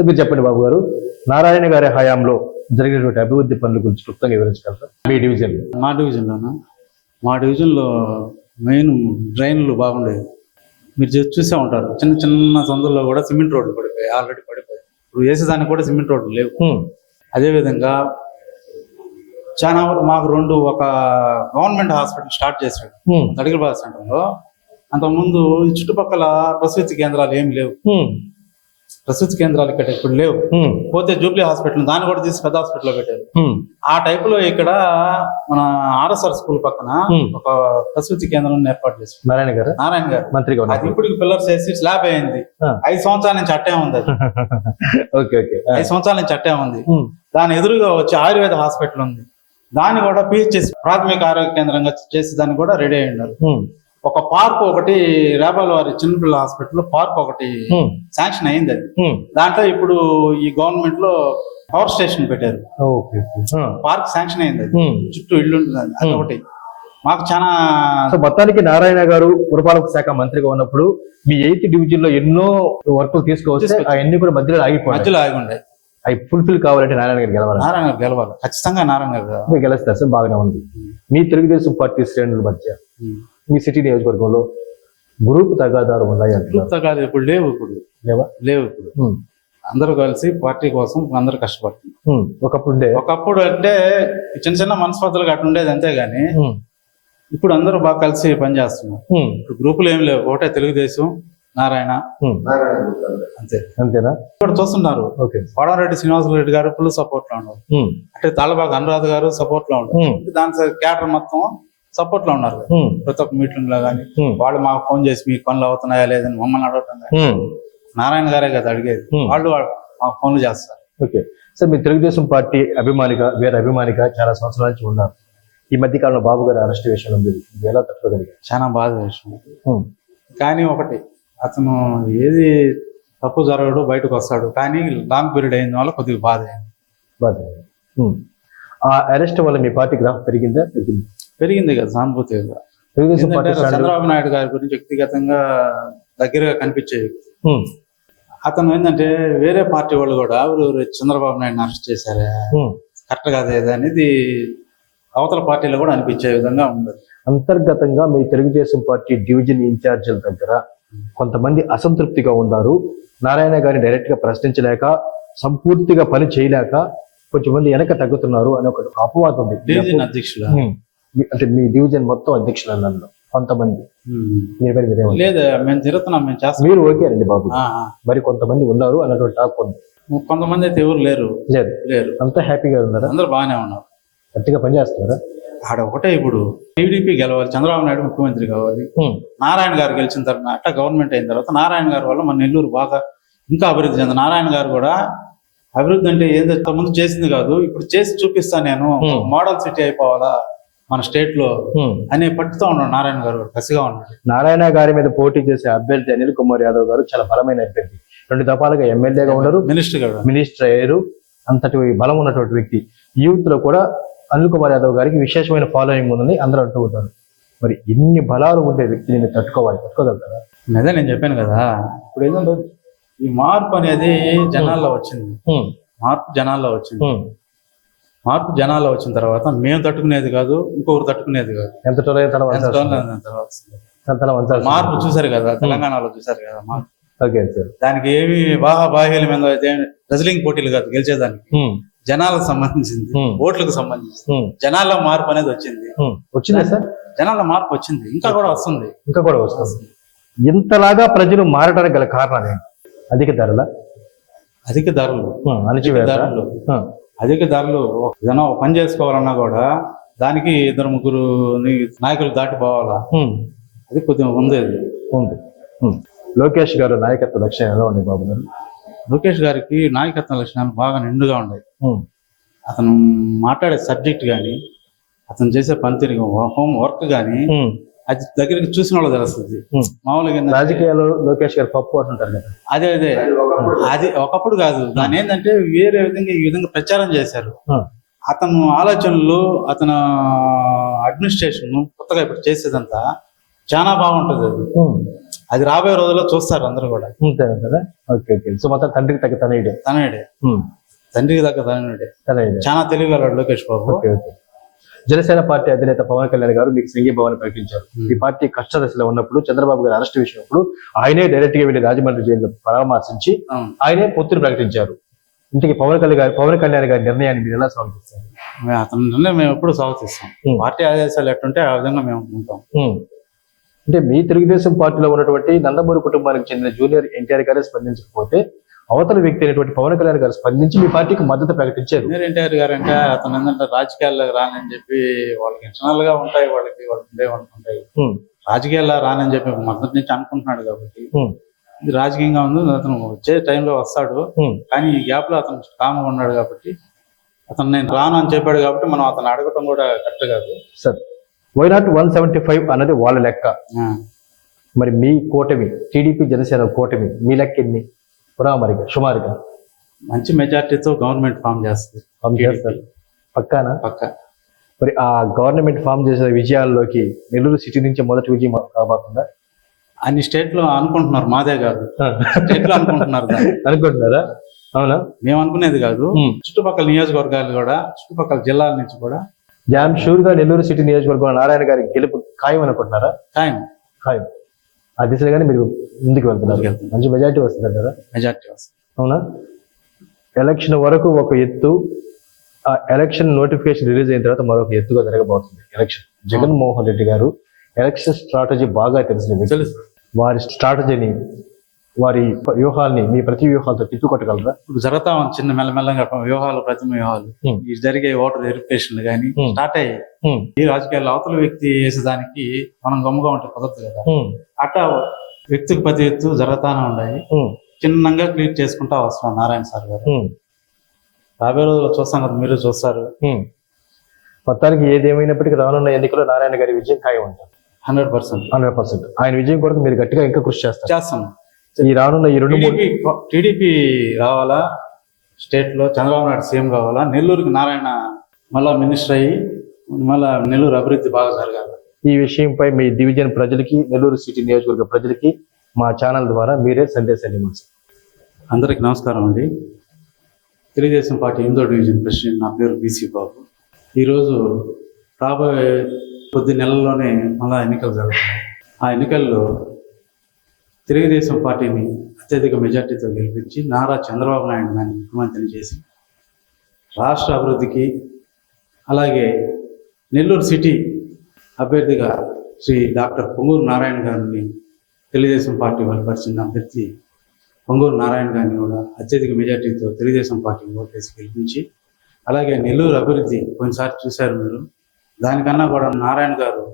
Sir మీరు చెప్పండి బాబు గారు, నారాయణ గారి హయాంలో జరిగినటువంటి అభివృద్ధి పనుల గురించి క్లుప్తంగా వివరించగలరా మీ డివిజన్? మా డివిజన్లో మెయిన్ డ్రైన్లు బాగుండేవి. మీరు చూసే ఉంటారు, చిన్న చిన్న సందుల్లో కూడా సిమెంట్ రోడ్లు పడిపోయాయి, ఆల్రెడీ పడిపోయాయి. ఇప్పుడు వేసేదానికి కూడా సిమెంట్ రోడ్లు లేవు. అదేవిధంగా చాలా మాకు ఒక గవర్నమెంట్ హాస్పిటల్ స్టార్ట్ చేశాడు తడికలబాద్ సెంటర్లో. అంతకుముందు ఈ చుట్టుపక్కల ప్రసూతి కేంద్రాలు ఏమి లేవు. ప్రసూతి కేంద్రాలు ఇక్కడ ఇప్పుడు లేవు. పోతే జూబ్లీ హాస్పిటల్, దాన్ని కూడా తీసి పెద్ద హాస్పిటల్లో పెట్టారు. ఆ టైప్ లో ఇక్కడ మన ఆర్ఎస్ఆర్ స్కూల్ పక్కన ఒక ప్రసూతి కేంద్రం ఏర్పాటు చేశారు నారాయణ గారు మంత్రిగా. అది ఇప్పుడు పిల్లర్స్ వేసి స్లాబ్ అయింది. 5 సంవత్సరాల నుంచి అట్టే ఉంది అది. 5 సంవత్సరాల నుంచి అట్టే ఉంది. దాని ఎదురుగా వచ్చి ఆయుర్వేద హాస్పిటల్ ఉంది, దాన్ని కూడా పిహెచ్ఎస్ ప్రాథమిక ఆరోగ్య కేంద్రంగా చేసి దాన్ని కూడా రెడీ అయి ఉన్నారు. ఒక పార్క్ ఒకటి రేపాల వారి చిన్నపిల్లల హాస్పిటల్ పార్క్ ఒకటి శాంక్షన్ అయింది. అది దాంట్లో ఇప్పుడు ఈ గవర్నమెంట్ లో పవర్ స్టేషన్ పెట్టారు. పార్క్ శాంక్షన్ అయింది. అది చుట్టూ ఇల్లు ఉంటుంది. అది ఒకటి మాకు చాలా. మొత్తానికి నారాయణ గారు పురపాలక శాఖ మంత్రిగా ఉన్నప్పుడు మీ 8th డివిజన్ లో ఎన్నో వర్కులు తీసుకోవచ్చు, అవన్నీ కూడా మధ్యలో ఆగి ఉండే. అవి ఫుల్ఫిల్ కావాలంటే నారాయణ గారు గెలవాలి. ఖచ్చితంగా నారాయణ గారు గెలుస్తారు సార్, బాగానే ఉంది. మీ తెలుగుదేశం పార్టీ శ్రేణుల మధ్య మీ సిటీ నియోజకవర్గంలో గ్రూప్ తగాదాలు ఉన్నాయి అంటే? గ్రూప్ తగాదాలు ఇప్పుడు లేవు. ఇప్పుడు అందరూ కలిసి పార్టీ కోసం అందరూ కష్టపడుతున్నారు. ఒకప్పుడు అంటే చిన్న చిన్న మనస్పర్ధలు అట్లా ఉండేది, అంతేగాని ఇప్పుడు అందరూ బాగా కలిసి పనిచేస్తున్నారు. ఇప్పుడు గ్రూపులు ఏం లేవు, ఒకటే తెలుగుదేశం నారాయణ అంతేనా? ఇప్పుడు చూస్తున్నారు కోడారెడ్డి శ్రీనివాసరెడ్డి గారు ఫుల్ సపోర్ట్ లో ఉన్నారు. అంటే తాళబాగ్ అనురాధ గారు సపోర్ట్ లో ఉన్నారు. దాని క్యాడర్ మొత్తం సపోర్ట్ లో ఉన్నారు. ప్రతి ఒక్క మీటింగ్ లో కానీ వాళ్ళు మాకు ఫోన్ చేసి మీకు పనులు అవుతున్నాయా లేదని మమ్మల్ని అడగటం నారాయణ గారే కదా అడిగేది. వాళ్ళు మాకు ఫోన్లు చేస్తారు. ఓకే సార్, మీరు తెలుగుదేశం పార్టీ వేరే అభిమానిగా చాలా సంవత్సరాల నుంచి ఉన్నారు. ఈ మధ్య కాలంలో బాబు గారు అరెస్ట్ విషయంలో మీరు ఎలా తట్టుకోగలిగారు? చాలా బాధ విషయం. కానీ ఒకటి, అతను ఏది తప్పు జరగడు, బయటకు వస్తాడు. కానీ లాంగ్ పీరియడ్ అయిన వల్ల కొద్దిగా బాధ అయింది. ఆ అరెస్ట్ వల్ల మీ పార్టీ గ్రాఫ్ పెరిగిందా? పెరిగింది కదా సానుభూతిగా. చంద్రబాబు నాయుడు గారి గురించి వ్యక్తిగతంగా దగ్గరగా కనిపించే వ్యక్తి. అతను ఏంటంటే వేరే పార్టీ వాళ్ళు కూడా చంద్రబాబు నాయుడు అరెస్ట్ చేశారా, కరెక్ట్ కాదు అనేది అవతల పార్టీలో కూడా అనిపించే విధంగా ఉంది. అంతర్గతంగా మీ తెలుగుదేశం పార్టీ డివిజన్ ఇన్ఛార్జీల దగ్గర కొంతమంది అసంతృప్తిగా ఉన్నారు. నారాయణ గారిని డైరెక్ట్ గా ప్రశ్నించలేక, సంపూర్తిగా పని చేయలేక కొంచెం మంది వెనక తగ్గుతున్నారు అని ఒక అపవాదం ఉంది. డివిజన్ అధ్యక్షులు అంటే మీ డివిజన్ మొత్తం అధ్యక్షులు అన్నారు కొంతమంది. లేదు, మేము తిరుగుతున్నాం, మేము చేస్తాం. మీరు ఓకే అండి బాబు, మరి కొంతమంది ఉన్నారు అన్నటువంటి టాక్ ఉంది. కొంతమంది అయితే ఎవరు లేరు. అంతా హ్యాపీగా ఉన్నారు, అందరూ బాగానే ఉన్నారు, గట్టిగా పనిచేస్తున్నారా? ఆడ ఒకటే, ఇప్పుడు టీడీపీ గెలవాలి, చంద్రబాబు నాయుడు ముఖ్యమంత్రి కావాలి. నారాయణ గారు గెలిచిన తర్వాత అట్లా గవర్నమెంట్ అయిన తర్వాత నారాయణ గారి వల్ల మన నెల్లూరు బాగా ఇంకా అభివృద్ధి చెంది. నారాయణ గారు కూడా అభివృద్ధి అంటే ఏందో ముందు చేసింది కాదు, ఇప్పుడు చేసి చూపిస్తాను, నేను మోడల్ సిటీ అయిపోవాలా మన స్టేట్ లో అనే పట్టుతో ఉన్నాడు నారాయణ గారు, కసిగా ఉన్నాడు. నారాయణ గారి మీద పోటీ చేసే అభ్యర్థి అనిల్ కుమార్ యాదవ్ గారు చాలా బలమైన అభ్యర్థి. 2 దఫాలుగా ఎమ్మెల్యేగా ఉన్నారు, మినిస్టర్ అయ్యారు. అంతటి బలం ఉన్నటువంటి వ్యక్తి. యూత్ లో కూడా అనిల్ కుమార్ యాదవ్ గారికి విశేషమైన ఫాలోయింగ్ ఉందని అందరూ అంటూ ఉంటారు. మరి ఇన్ని బలాలు ఉండే వ్యక్తిని మీరు తట్టుకోగలుగుతారా? అదే నేను చెప్పాను కదా, ఇప్పుడు ఏంటంటే ఈ మార్పు అనేది జనాల్లో వచ్చింది. మార్పు జనాల్లో వచ్చిన తర్వాత మేము తట్టుకునేది కాదు, ఇంకొకరు తట్టుకునేది కాదు. మార్పు చూసారు కదా, తెలంగాణలో చూసారు కదా మార్పు. దానికి ఏమి బాహ్యాల మీద రెజ్లింగ్ పోటీలు కాదు గెలిచేదానికి, జనాలకు సంబంధించింది, ఓట్లకు సంబంధించింది. జనాల్లో మార్పు అనేది వచ్చింది సార్, జనాల్లో మార్పు వచ్చింది, ఇంకా కూడా వస్తుంది. ఇంతలాగా ప్రజలు మారడానికి గల కారణాలు ఏంటి? అధిక ధరలు. ఏదైనా పని చేసుకోవాలన్నా కూడా దానికి 2-3 నాయకులు దాటిపోవాలా, అది కొద్దిగా ఉంది. లోకేష్ గారు నాయకత్వ లక్షణాలు ఎలా ఉన్నాయి బాబు గారు? లోకేష్ గారికి నాయకత్వ లక్షణాలు బాగా నిండుగా ఉన్నాయి. అతను మాట్లాడే సబ్జెక్ట్ కానీ, అతను చేసే పనితీరు, హోమ్ వర్క్ కానీ అది దగ్గరికి చూసిన వాళ్ళు తెలుస్తుంది. మామూలుగా రాజకీయాలు లోకేష్ గారు పప్పు అంటుంటారు కదా, అది ఒకప్పుడు కాదు. దాని ఏంటంటే వేరే విధంగా ఈ విధంగా ప్రచారం చేశారు. అతను ఆలోచనలు, అతను అడ్మినిస్ట్రేషన్ కొత్తగా ఇప్పుడు చేసేదంతా చాలా బాగుంటుంది. అది రాబోయే రోజుల్లో చూస్తారు అందరూ కూడా. అంతేనా కదా? Okay okay. సో మొత్తం తండ్రికి తగ్గ తనయుడే. తనయుడే, తండ్రికి తగ్గ తనయుడే. తనయుడే. చాలా తెలివిగలవాడు Lokesh Babu. Okay okay. Janasena party అధినేత పవన్ కళ్యాణ్ గారు మీకు సంఘీభావాన్ని ప్రకటించారు. ఈ పార్టీ కష్ట దశలో ఉన్నప్పుడు చంద్రబాబు గారి అరెస్ట్ విషయంలో ఆయనే డైరెక్ట్ గా వెళ్లి రాజమండ్రి జైల్లో పరామర్శించి ఆయనే పొత్తులు ప్రకటించారు. ఇంటికి పవన్ కళ్యాణ్ గారి నిర్ణయాన్ని మీరు ఎలా స్వాగతిస్తారు? అతని నిర్ణయం మేము ఎప్పుడు స్వాగతిస్తాం. పార్టీ ఆదేశాలు ఎట్టుంటే ఆ విధంగా మేము ఉంటాం. అంటే మీ తెలుగుదేశం పార్టీలో ఉన్నటువంటి నందమూరి కుటుంబానికి చెందిన జూనియర్ ఎన్టీఆర్ గారే స్పందించకపోతే అవతల వ్యక్తి అయినటువంటి పవన్ కళ్యాణ్ గారు స్పందించి మీ పార్టీకి మద్దతు ప్రకటించారు. జూనియర్ ఎన్టీఆర్ గారు అంటే అతను ఏంటంటే రాజకీయాల్లోకి రానని చెప్పి వాళ్ళకి ఇంటర్నల్ గా ఉంటాయి, వాళ్ళకి ఉంటాయి. రాజకీయాల్లో రానని చెప్పి మొదటి నుంచి అనుకుంటున్నాడు కాబట్టి ఇది రాజకీయంగా ఉంది. అతను వచ్చే టైంలో వస్తాడు, కానీ ఈ గ్యాప్ లో అతను కామ్గా ఉన్నాడు కాబట్టి అతను నేను రాను అని చెప్పాడు కాబట్టి మనం అతను అడగటం కూడా కరెక్ట్ కాదు. సార్, వై నాట్ 175 అన్నది వాళ్ళ లెక్క. మరి మీ కూటమి టీడీపీ జనసేన కూటమి మీ లెక్క ఎన్ని? పురామరిగా సుమారుగా మంచి మెజార్టీతో గవర్నమెంట్ ఫామ్ చేస్తుంది. పక్కానా? పక్కా. మరి ఆ గవర్నమెంట్ ఫామ్ చేసే విజయాల్లోకి నెల్లూరు సిటీ నుంచి మొదటి విజయం కాబోతుందా? అన్ని స్టేట్ లో అనుకుంటున్నారు, మాదే కాదు, స్టేట్ లో అనుకుంటున్నారు. అనుకుంటున్నారా? అవునా? మేము అనుకునేది కాదు, చుట్టుపక్కల నియోజకవర్గాలు కూడా, చుట్టుపక్కల జిల్లాల నుంచి కూడా డ్యామ్ షూర్ గా నెల్లూరు సిటీ నియోజకవర్గంలో నారాయణ గారి గెలుపు ఖాయం అనుకుంటున్నారా? ఖాయం. ఆ దిశగానే మీరు ముందుకు వెళ్తున్నారు. మంచి మెజార్టీ వస్తుంది అంటారా? మెజార్టీ వస్తుంది. అవునా? ఎలక్షన్ వరకు ఒక ఎత్తు, ఆ ఎలక్షన్ నోటిఫికేషన్ రిలీజ్ అయిన తర్వాత మరొక ఎత్తుగా జరగబోతుంది ఎలక్షన్. జగన్మోహన్ రెడ్డి గారు ఎలక్షన్ స్ట్రాటజీ బాగా తెలిసిన వారి స్ట్రాటజీని, వారి వ్యూహాల్ని మీ ప్రతి వ్యూహాలతో తిప్పుకొట్టగలరా? ఇప్పుడు జరుగుతా ఉంది చిన్న మెల్లమెల్లగా వ్యూహాలు, ప్రతి వ్యూహాలు. ఈ జరిగే ఓటర్ వెరిఫికేషన్ కానీ స్టార్ట్ అయ్యాయి. ఈ రాజకీయాల్లో అవతల వ్యక్తి వేసేదానికి మనం గమ్ముగా ఉంటే కుదరదు కదా. అట్టా వ్యక్తికి ప్రతి ఎత్తు జరుగుతానే ఉన్నాయి. చిన్నగా క్లియర్ చేసుకుంటా వస్తున్నాం నారాయణ సార్ గారు. రాబోయే రోజుల్లో చూస్తాం కదా, మీరు చూస్తారు. మొత్తానికి ఏదేమైనప్పటికీ రానున్న ఎన్నికల్లో నారాయణ గారి విజయం ఖాయం ఉంటుంది. 100%. ఆయన విజయం కొరకు మీరు గట్టిగా ఇంకా కృషి చేస్తాం. ఈ రానున్న ఈ 2-3 టీడీపీ రావాలా, స్టేట్ లో చంద్రబాబు నాయుడు సీఎం కావాలా, నెల్లూరుకి నారాయణ మళ్ళా మినిస్టర్ అయ్యి మళ్ళా నెల్లూరు అభివృద్ధి బాగా జరగాలి. ఈ విషయంపై మీ డివిజన్ ప్రజలకి, నెల్లూరు సిటీ నియోజకవర్గ ప్రజలకి మా ఛానల్ ద్వారా మీరే సందేశాన్ని ఇవ్వండి. అందరికి నమస్కారం అండి. తెలుగుదేశం పార్టీ 8వ డివిజన్ ప్రెసిడెంట్, నా పేరు బీసీ బాబు. ఈరోజు రాబోయే కొద్ది నెలల్లోనే మళ్ళా ఎన్నికలు జరుగుతున్నాయి. ఆ ఎన్నికల్లో తెలుగుదేశం పార్టీని అత్యధిక మెజార్టీతో గెలిపించి నారా చంద్రబాబు నాయుడు గారిని ముఖ్యమంత్రిని చేసి రాష్ట్ర అభివృద్ధికి, అలాగే నెల్లూరు సిటీ అభ్యర్థిగా శ్రీ డాక్టర్ పొంగూరు నారాయణ గారిని, తెలుగుదేశం పార్టీ బలపరిచిన అభ్యర్థి పొంగూరు నారాయణ గారిని కూడా అత్యధిక మెజార్టీతో తెలుగుదేశం పార్టీని ఓటేసి గెలిపించి, అలాగే నెల్లూరు అభివృద్ధి కొన్నిసార్లు చూశారు మీరు, దానికన్నా కూడా నారాయణ గారు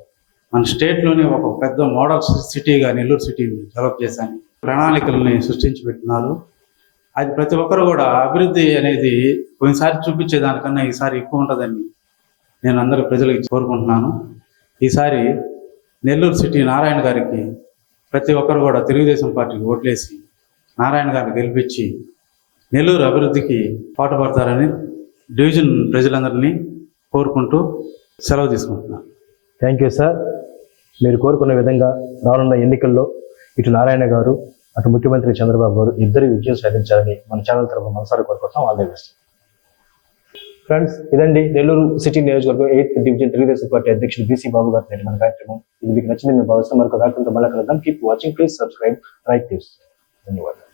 మన స్టేట్లోనే ఒక పెద్ద మోడల్ సిటీగా నెల్లూరు సిటీని డెవలప్ చేశాను, ప్రణాళికల్ని సృష్టించి పెట్టినారు. అది ప్రతి ఒక్కరు కూడా అభివృద్ధి అనేది కొన్నిసారి చూపించే దానికన్నా ఈసారి ఎక్కువ ఉంటుందని నేను అందరి ప్రజలకు కోరుకుంటున్నాను. ఈసారి నెల్లూరు సిటీ నారాయణ గారికి ప్రతి ఒక్కరు కూడా తెలుగుదేశం పార్టీకి ఓట్లేసి నారాయణ గారిని గెలిపించి నెల్లూరు అభివృద్ధికి పాటుపడతారని డివిజన్ ప్రజలందరినీ కోరుకుంటూ సెలవు తీసుకుంటున్నాను. Thank you sir. మీరు కోరుకున్న విధంగా రానున్న ఎన్నికల్లో ఇటు నారాయణ గారు, అటు ముఖ్యమంత్రి చంద్రబాబు గారు ఇద్దరు విజయం సాధించాలని మన ఛానల్ తరఫున మనసారి కోరుకుంటాం. All the best. ఫ్రెండ్స్, ఇదండి నెల్లూరు సిటీ నియోజకవర్గం 8th డివిజన్ తెలుగుదేశం పార్టీ అధ్యక్షుడు బీసీ బాబు గారు నేటి మన కార్యక్రమం. ఇది మీకు నచ్చింది మేము భావిస్తాం. మరొక కార్యక్రమంతో మళ్ళీ కలుద్దాం. Keep watching, please subscribe right news. ధన్యవాదాలు.